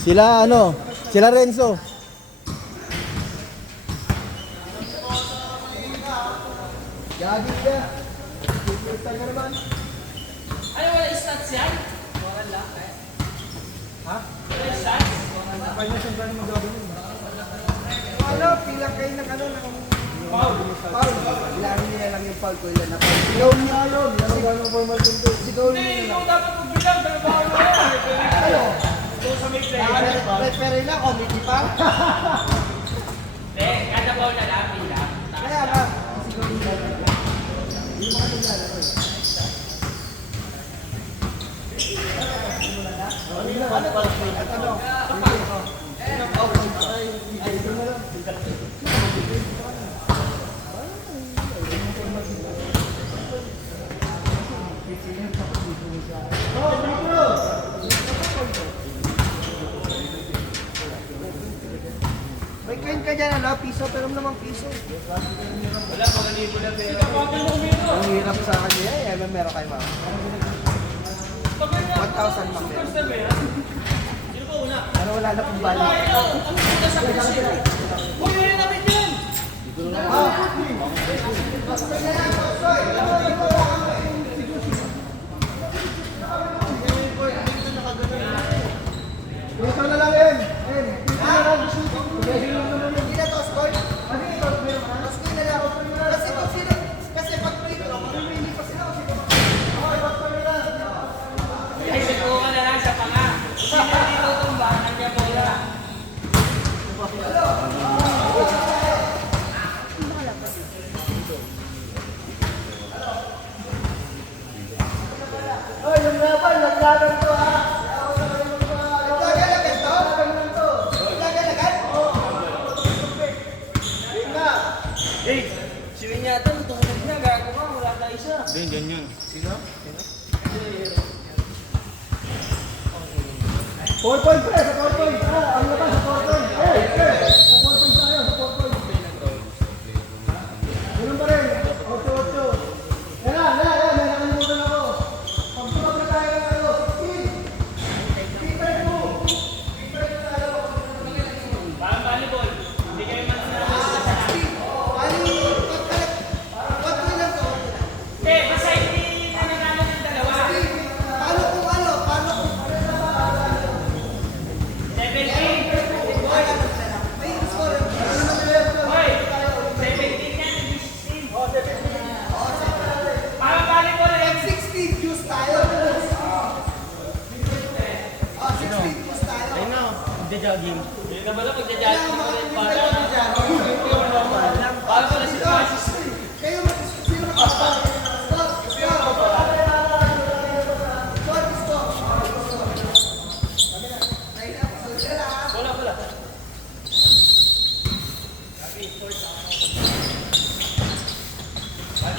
Sila ano, sila Renzo. Gagi ka. Kita ka naman. Ano wala stats yan? Wala eh. Ha? Wala stats? Kaya niya siyang gano'n magagawin. Ano, pila kayo ng ano, ng Paul. foul. Bilangin nila lang yung foul ko ilan na foul. Sigaw niya yun. Yan ang gano'ng formal dito. Sigaw Hindi, niya ikaw lang. dapat magbilang. Pero bawal mo yan. Ano? Ito sa may play. Referee na, committee pa. Hindi, kada bawal na lang. Bilang. Kaya nga, sigaw niya lang. Yung mga naglalaro eh. At ano? May kain ka dyan, ano? Piso, pero naman piso. Wala, mga libo na pera. Ang hirap sa kanya eh. Meron kayo ma'am. 1,000 ma'am. Sino ba una? Pero wala na pong balik. Uy, yun namin yan! Ito na lang yan. Ito na lang. Hindi na to, score. Ano yung score? Mas ko na lang. Kasi kung sino, kasi pag hindi pa sila, kasi kung Ay, siguro ka na lang sa panga. Sino dito tumba? Nandiyan mo na. oh, yung laban, naglaban to ha. Naglagan to? Naglagan? Oo. Yun na. Eh, si Winyata, tutulog na. Gago ka, wala tayo isa. Hindi, ganyan. Sino? 4 point pre, sa 4 point. Ang labas sa 4 point. Sa 4 point tayo, sa 4 point. Ganun pa rin, 8-8. Yan na, may nakalimutan ako. Pag tumag na tayo ng ano, 16. Keeper 2. Keeper 2 tayo. Parang volleyball. Hindi kayo man na. 16. Bali, pag lang to. Eh, basta hindi na nanalo yung dalawa. Paano kung ano, paano kung 17. may score. Hoy, 17 yan, hindi 16. Parang volleyball eh. 16 juice tayo. 16 juice tayo. Jogging. Hindi na ba lang magja-jogging ko rin para. Dyan. Para pala si Francis. Kayo sino magpapalala? Stop! Stop! Wala.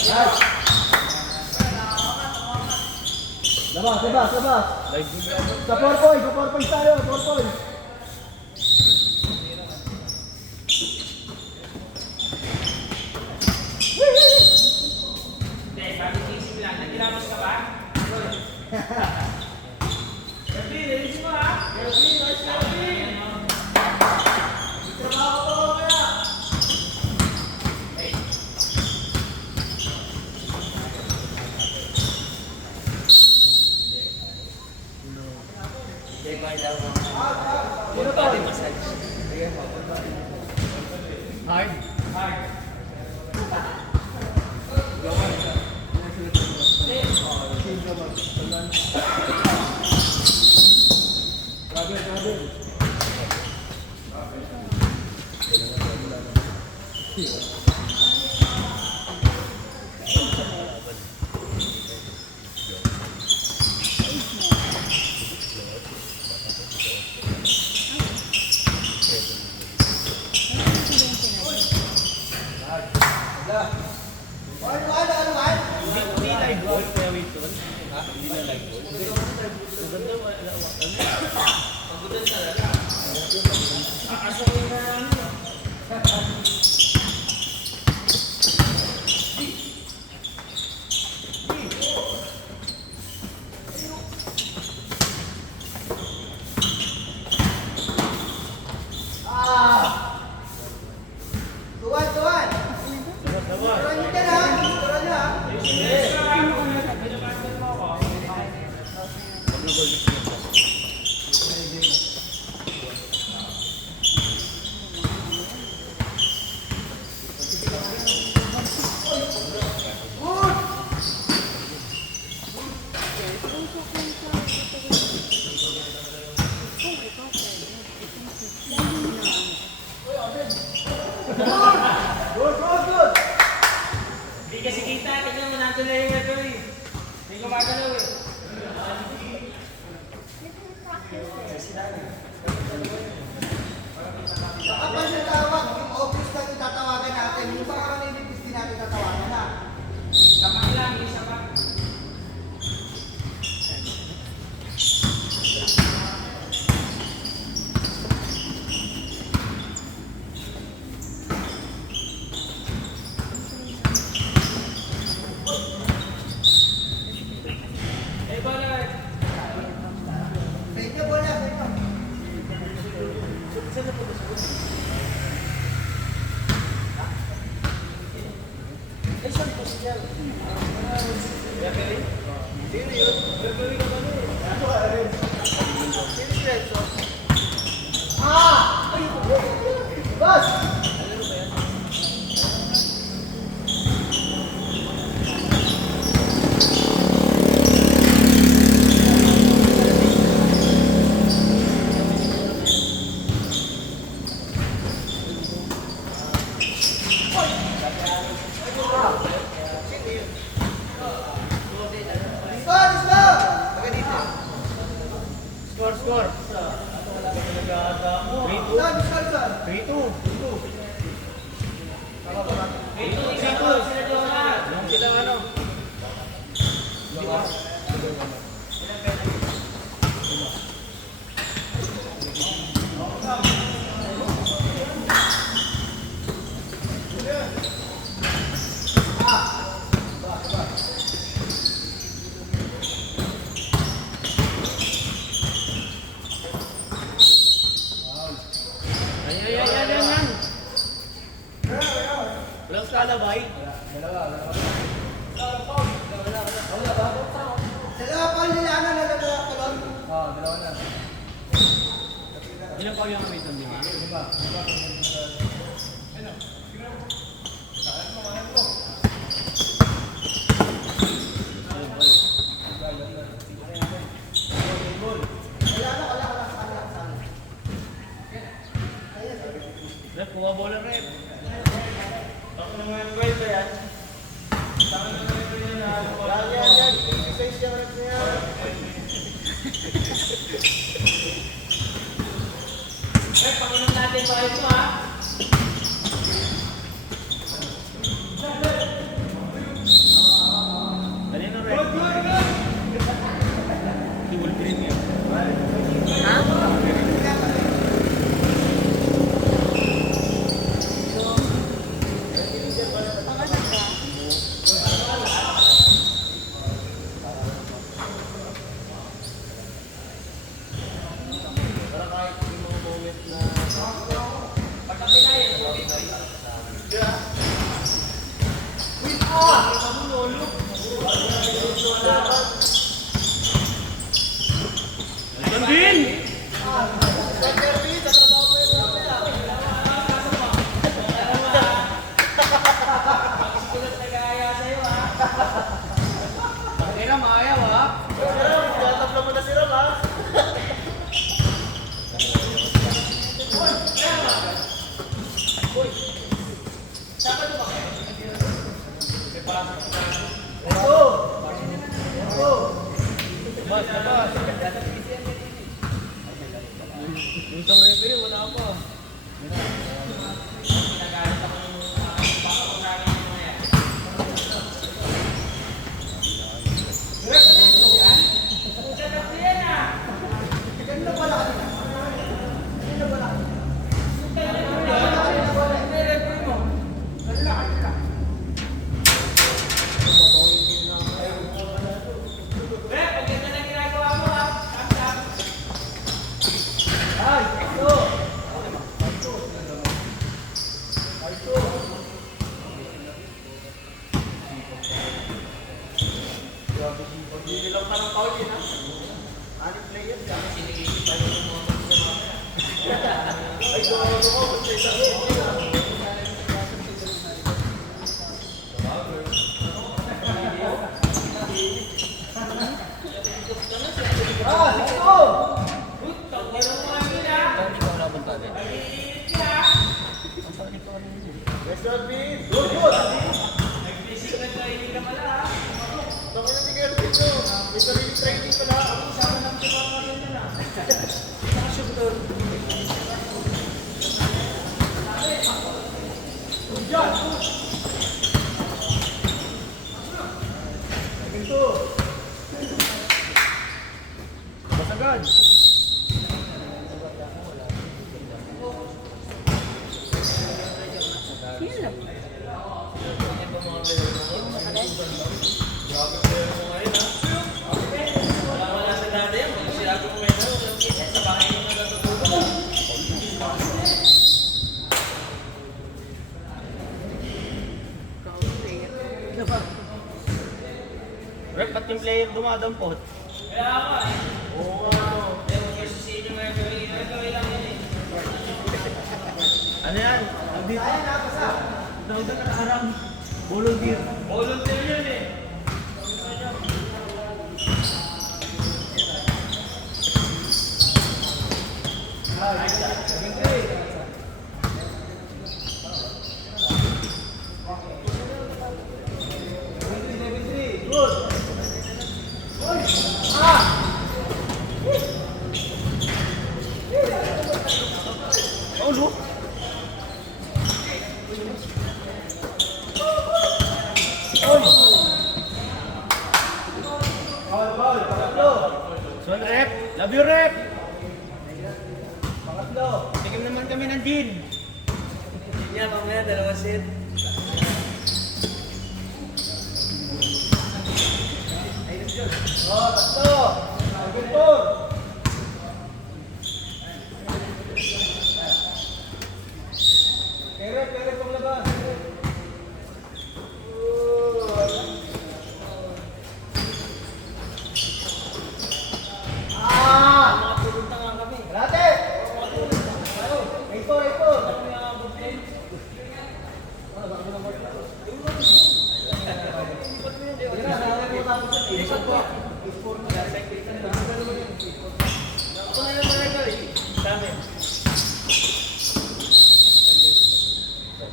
Labas. Sa 4 point tayo, 4 point. Hindi, sabi sisip lang. Nagilamos ka ba? Gabi, release mo ha? Gabi, nice gabi! Trabaho ko kaya. Full body massage. Hard. Hindi live ball, kaya wait doon. Ha? Hindi na live ball. Maganda wala. Pagudan talaga. Asukin na ano. Good, good, good. Hindi kasi kita, tignan mo, nandun na yung ito eh. Hindi gumagalaw eh. Kapag natawag, yung obvious na yung tatawagan natin, yung mga kanilipis din natin tatawagan na. Sapak lang, yung sapak. Eh, bola. Sa inyo, bola, sa inyo. Ah! Bas! Score, score! Score, score. Saan, saan, saan? 3-2. Yung silang ano? Yan. Walang kalabay. Dalawa pa nila, ano, nalagala ka lang? Ilang pa yung may tanding? Rep, kuha bola rep. Ako naman yung goal ba yan? Yan. Exercise yung rep niya. Eh, panginom natin pa ito ha. Kanina rep. Si Wolverine yun. Tandin! Tira, maayaw ha? Tatabla mo na si Ram, ha? Yung isang referee, wala pa. Ganun pala kanina. Ganun pala. Siko! Hindi ka wala bang tagay. Yes, Rodney. Good, good. Nag-basic na hindi ka pala ha. Baka na ni Gerald dito. May sarili training pala. Sama ng siya pa rin na. Nakasugtod. Diyan. Ito. Basagad. Wala sa dati yan. Kung sinabi ko ngayon, walang kita. Sa bahay nyo na natutulog. Rep, ba't yung player dumadampot? Kaya ako eh. Oo ano. Eh, huwag kayo sisihin yung mga gawin. Yung gawin lang yun eh. Ano yan? Nandito. Tawag na nakaharang. Volunteer. Volunteer yun eh. Oh, look. So, rep. Love you, rep. Pangatlo. Tingin naman kami ng gin. Yan, mamaya, dalawa set. Tatlo. Agento. Pere panglabas. Makapunta nga kami. Kalate. Ito. Ako na lang pala ito eh. Sa amin.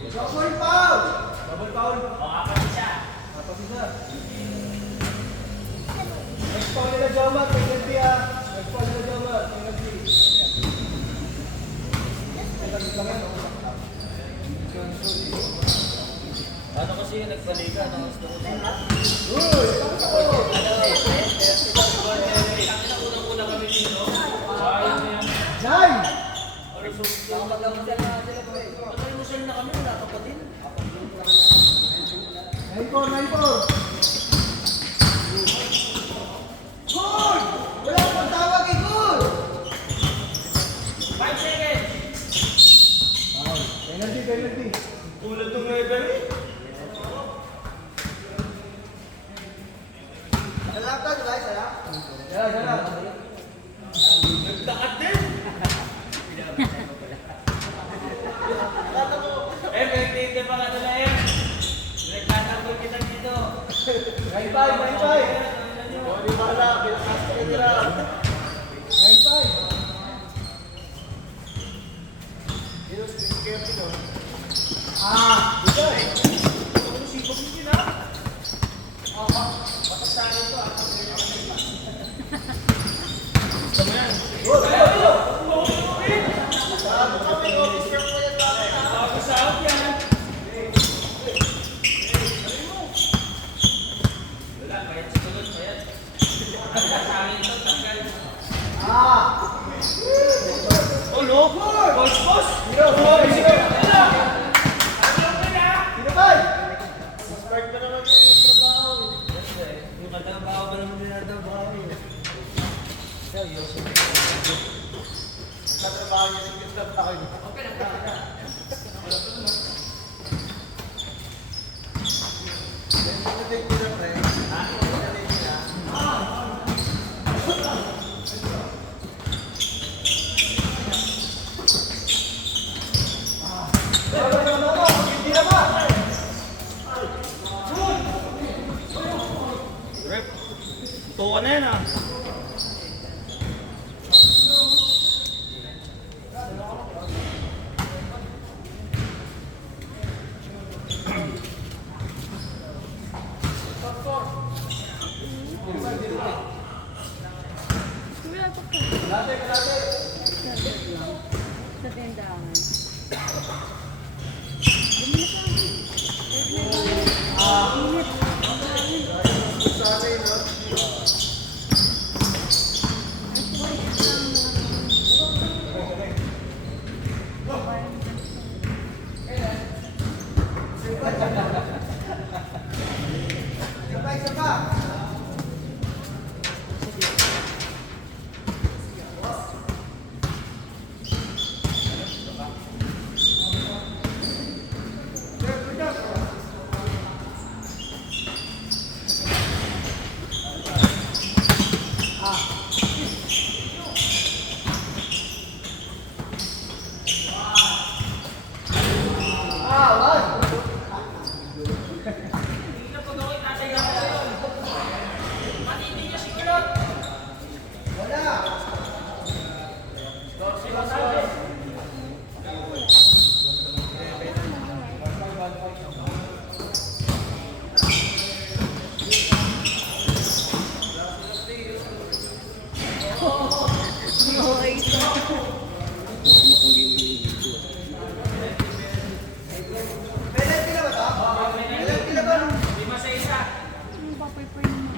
Double foul. Double foul. O, apat siya. Tapos isa. Next foul nila Jomar. Penalty ah. Next foul nila Jomar. Penalty. Penalty lang yan. Ano kasi yung nagbalikan? Ang gusto ko na. Uy! Tapos ako. Unang-una kami dito. Sayang na yan. Jai! Ano sila na kami? Wala ka pa din. 9-4. Goal! Wala akong tawag eh, goal! 5 seconds. Penalty. Tulad ng level eh. Salap ka, diba? Salap? Nagdakat din. May pa nga nila yan. Nagtatambol kita dito. 9-5. Di bala, pinakas ka nila. 9-5. Dito eh. Ano sipag yung gina? Pasagsagan to ah. Gusto mo yan? Bago sahod yan. Wala, bayad sa tulog, bayad. Sa akin to, tanggal. Oh, look. Boss! Yung katrabaho ba naman dinadabaho eh. Seryoso. Rep. Tuwa na yan ah. Sa tindahan. Isa pa. Okay, ito. Penalty na ba ito? Penalty na ba? Ano ba, pwede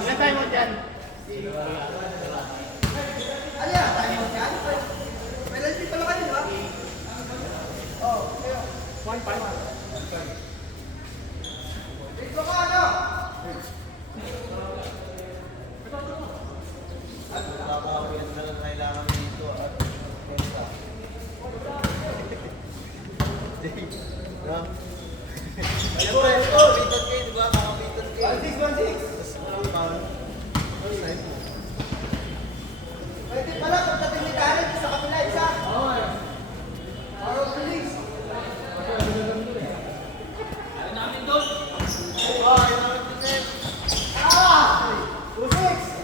Ilan tayo mo dyan? Ano yan? Tayo mo dyan? Penalty pala kayo, di ba? Oh, kayo. 1-5. Dito ka, ano? Pwede pala, pagdating ni Karen, sa kapila isa. Araw police. Ah! 2-6.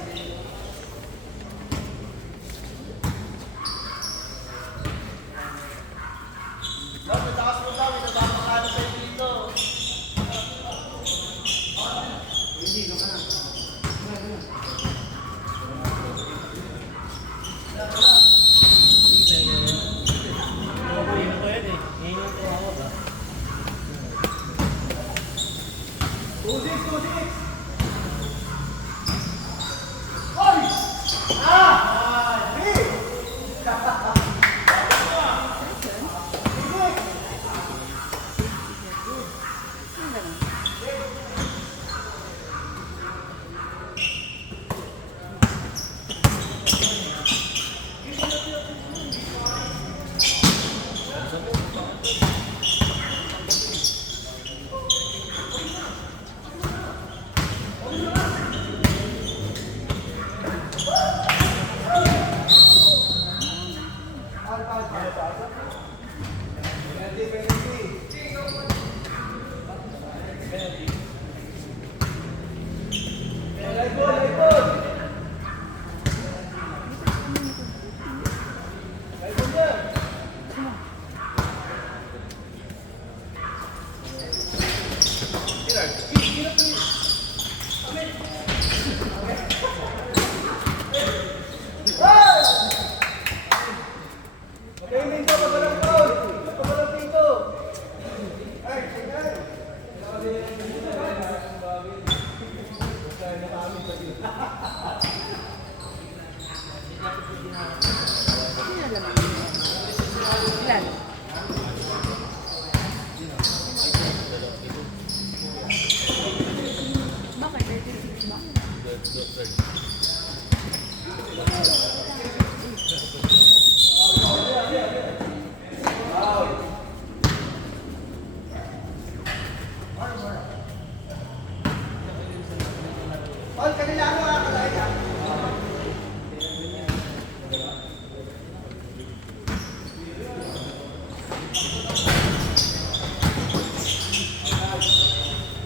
All kanila ano kalaya.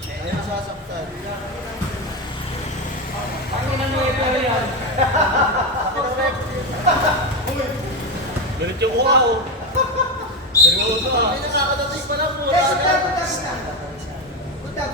Ayun sasaktan. Ang ina mo yung yan. Diretso ko ako. Seryoso ka. Hindi nakakadating pa lang po. Punta.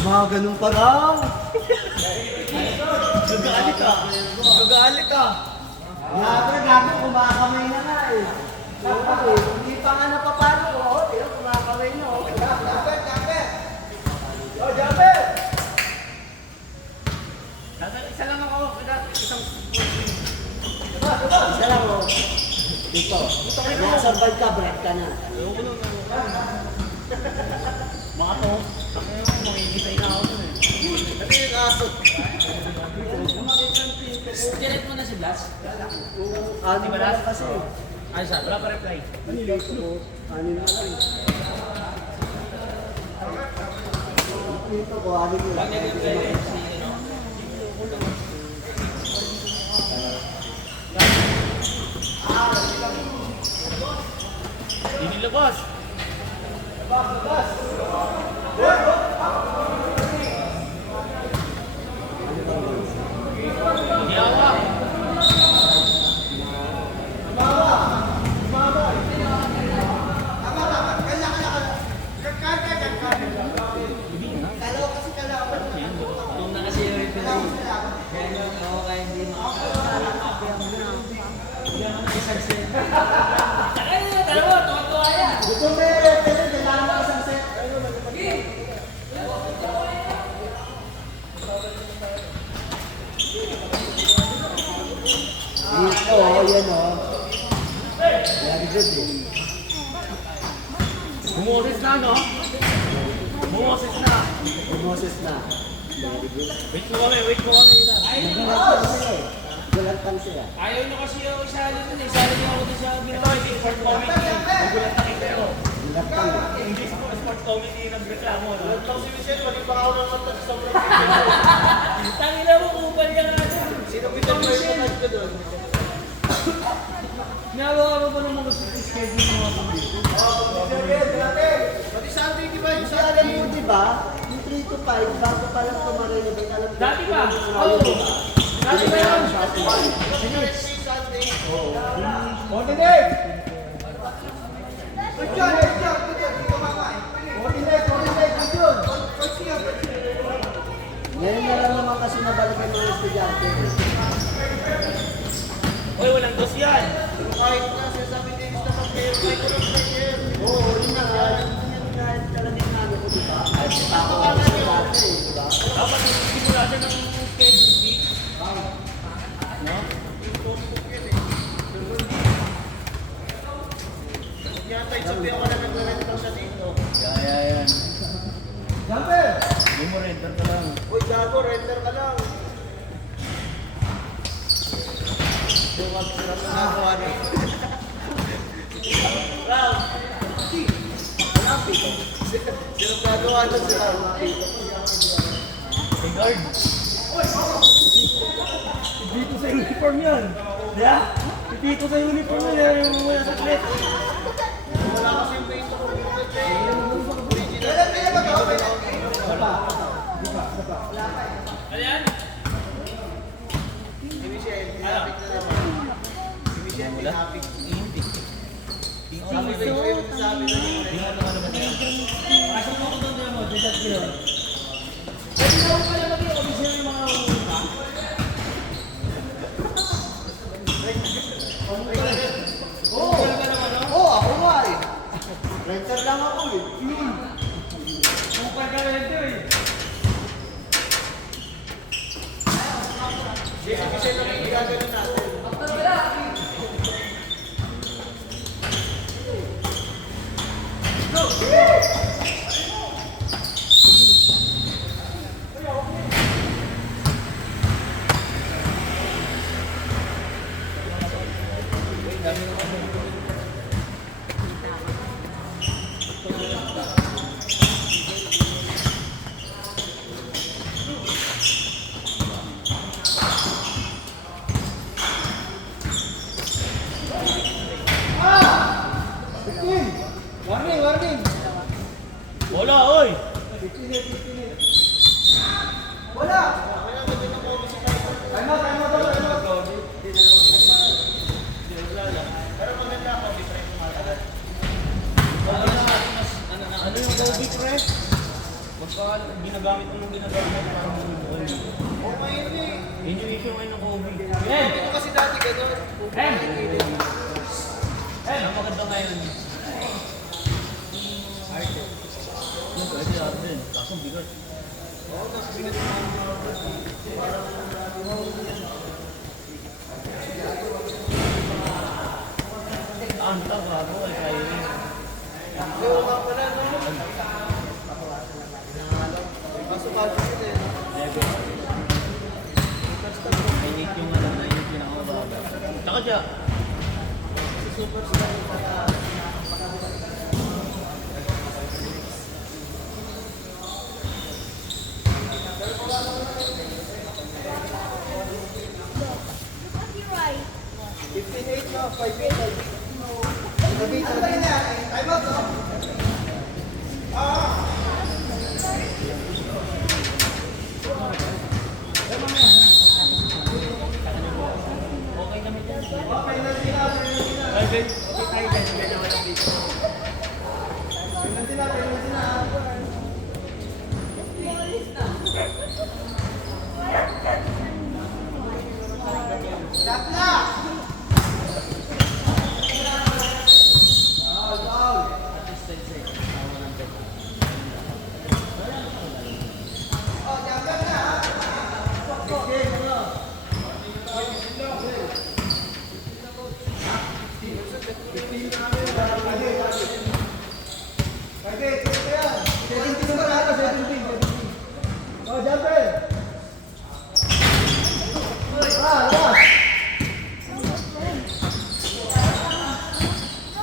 Mga ganun pa raw. Gagalit ka. Gagalit ka. Gago, kumakamay na nga eh. Hindi pa nga napapalo ko. Kumakamay na. Jumper! Oh, jumper! Isa lang ako. Isang... Isa lang oh. Dito. Nakasurvive ka, break ka na. Ayoko nung mga to. Ayun, makikitay na ako dun eh. Kasi yung aso. Direct mo na si Blas? Ano ba lang kasi? Ay, siya. Wala pa reply. Ano na lang. Dito ko, ano mo lang. Hindi nilabas. Yawa. Tung na kasi yung referee. Kaya ako kaya hindi Gusto mo yung kailangan mo isang set. Dito, yan o. Very good eh. Bumoses na, no? Bumoses na. Moses na. Very good. Wait mo kami. Nagulantang sila eh. Gulantang sila. Ayaw nyo kasi yung isali dun eh. Isali nyo ako dun sa ginawa. Ito, sport committee. Nagulantang ito yun. Gulantang eh. Hindi sport committee nagreklamo, no? Ito si Michelle, maging pa ako ng mata sa sobrang Tangina mo, kupal ka nga dun. Sino pinag-report ko doon? Nagawa mo ba naman gusto i-schedule mo mga pabili? Pati Sunday, di ba? Yung Kasi alam mo, di ba? Yung 3 to 5, bago pa lang tumarenovate, alam ko. Dati ba? Oo. Dati ba yun? Sunday. Ordinate! Good job, good job, good job. Dito mamay. Ordinate, good job. Ngayon na lang naman kasi nabalik yung mga estudyante. Uy, walang dos yan. Kahit na, sinasabi din sa mag-player, may player. Oo, yun na nga. Yun nga talagang ano ko, di ba? Ako ka na dati, di ba? Dapat simula siya ng schedule sheet. No? Yata, sabi ako na nag-rent lang siya dito. Yan. Jumper! Hindi mo renter ka lang. Uy, gago, renter ka lang. Yung mag-sirap na nagawa na. Ram! Sino gagawa na sila? Hey, guard. Dito sa uniform yan. Diya? Dito sa uniform yan. Yung mga saklit. Wala kasi yung paint ko. Ano yan? Si Michelle, hinapit na naman. Si Michelle, hinapit. Hindi. Sabi ko yung sabi na yun. Hindi mo naman naman yan. Asok mo ko doon mo. Didat ko yun. Pwede na ako pala maging official yung mga Kasi naman yung gagawin natin. Warning, warning. Bola, oy! Wala. Time out, time out, time out. Pero maganda ako, di pre kumatagal. Ano yung Kobe, pre? Magpa, ginagamit mo nung ginagamit parang bumubuhay. Oh, ngayon eh. Yun yung issue ngayon ng Kobe. Hindi ko kasi dati gano'n. Ang maganda ngayon. Yung pwede natin, kaso bigat. Oo, nakabigat yung mga Ang bago ay kaya rin. Oo nga pala, no? Kaso kasi yun eh. Mainit yung alam na yung pinakabaga. Tsaka siya. Superstar. Right. 15-8 na, 5-8. Ano ba yun yan? Time out, no? Okay kami dyan. Okay na sila, Okay tayo dyan. Medyo walang dito. penalty na sila. Stop na! Oh, jumper! Ah, labas! No,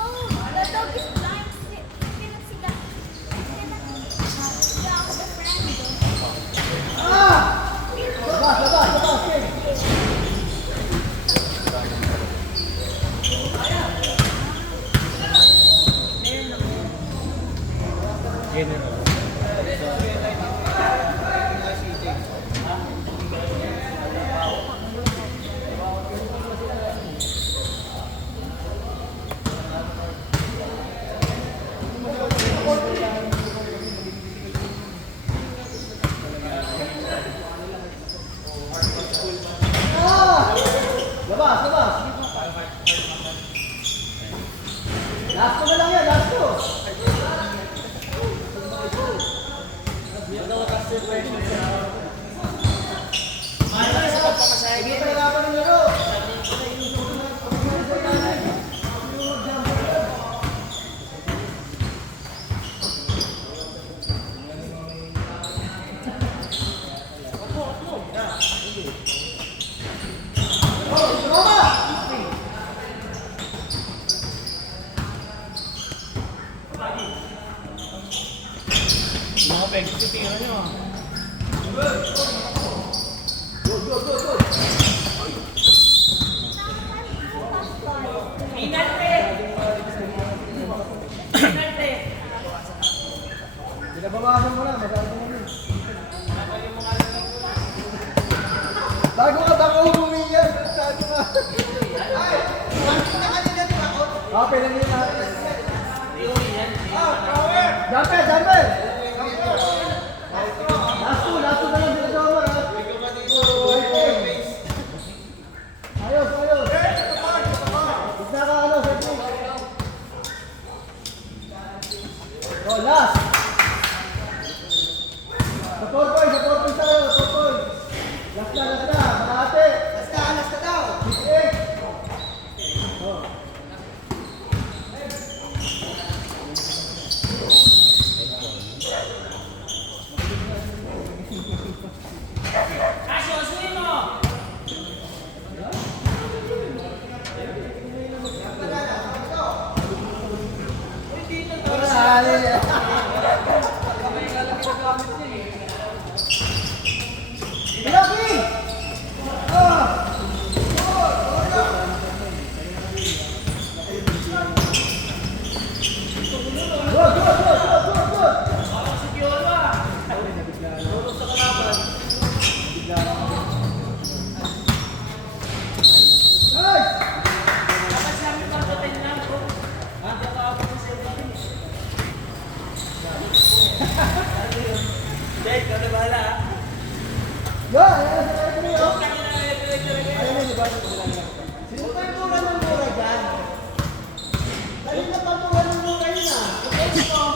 the dog is blind. He cannot see that. He cannot see the friend. Ah! Labas, labas, labas! Okay. General. Ah! Labas, labas! Last ko na lang yan, last ko! Sige, pahirapan ng laro! Mga pegs, titingnan nyo ah. Good, good, good, good! Pinabawasan mo na, may sabi mo na. Bago humiyan, sabi mo. Ay! Wanting na kanina din ako. Oo, pinagin natin. Jumper, jumper! Last two na lang dito sa ha? Ayos, ayos! Isna ka ano, Cedric? Oh, last! Sa 4 points tayo, 4 points! Last na, malahati! Dali niya. Lucky! Jay, ikaw na bahala ha. Sino pa yung mura ng mura dyan? Dali na pag mura ng mura yun ah.